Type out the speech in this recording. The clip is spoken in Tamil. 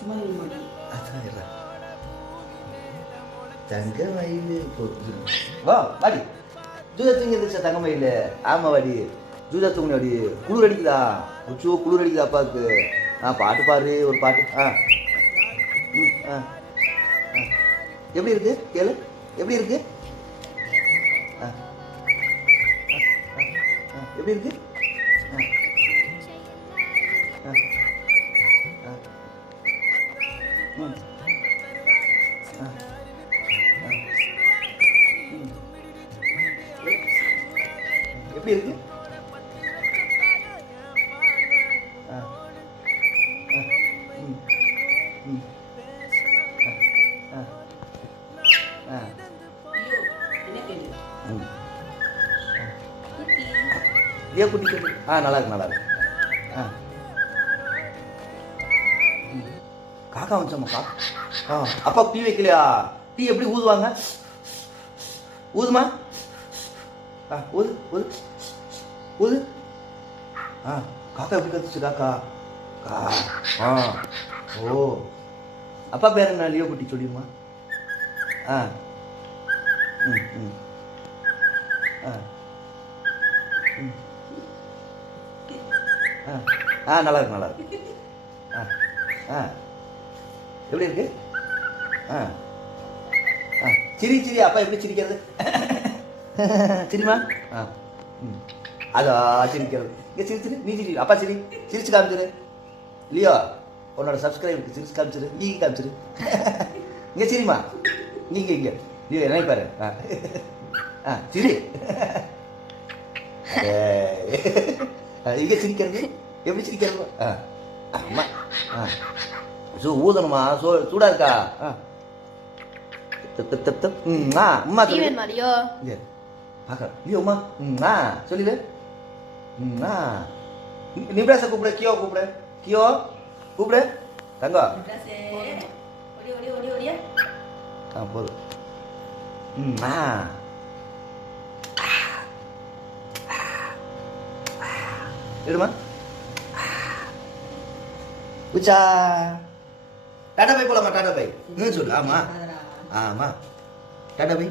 சும்மா இருக்க மாட்டேன். அதான் இல்லை தங்க மயில் வா வாடி ஜூதா தூங்கி இருந்துச்சா தங்க மயில் ஆமாம் வாடி ஜூதா தூங்கின வாடி குளிர் அடிக்குதா உச்சோ குளிர் அடிக்குதா அப்பாவுக்கு பாட்டு பாரு ஒரு பாட்டு ம் எப்படி இருக்கு கேளு எப்படி இருக்கு எப்படி இருக்கு எப்படி இருக்கு ஏ குட்டி குட்டி நல்லா இருக்கு நல்லா இருக்கு காக்கா வந்துச்சம்மா அப்பா டீ வைக்கலையா டீ எப்படி ஊதுவாங்க ஊதுமா ஊது ஊது ஊது காக்கா எப்படி கத்துச்சு காக்கா ஓ அப்பா பேர் என்ன லியோ குட்டி சொல்லிடுமா நல்லா இருக்கு நல்லா இருக்கு எப்படி இருக்கு சிரி சிரி அப்பா எப்படி சிரிக்கிறது சிரிமா அதா சிரிக்கிறது இங்கே சிரி சிரி நீ சிரி அப்பா சிரி சிரிச்சு காமிச்சிரு லியோ உன்னோட சப்ஸ்கிரைபருக்கு சிரிச்சு காமிச்சிரு காமிச்சிரு இங்கே சிரிமா நீங்க இங்கே லியோ என்ன பாரு சிரி இங்கே சிரிக்கிறது எப்படி சிரிக்கிறது அம்மா ஊதணுமா சூடா இருக்கா அம்மா சொல்லு அம்மா சொல்லிடு நிப்ராச கூப்பிடு கியோ கூப்பிடு கியோ கூப்பிடு தங்கம் போதும் எடுமா உச்சா டாடா பை போலாமா டாடா பை சொல்லு ஆமா டாடா பை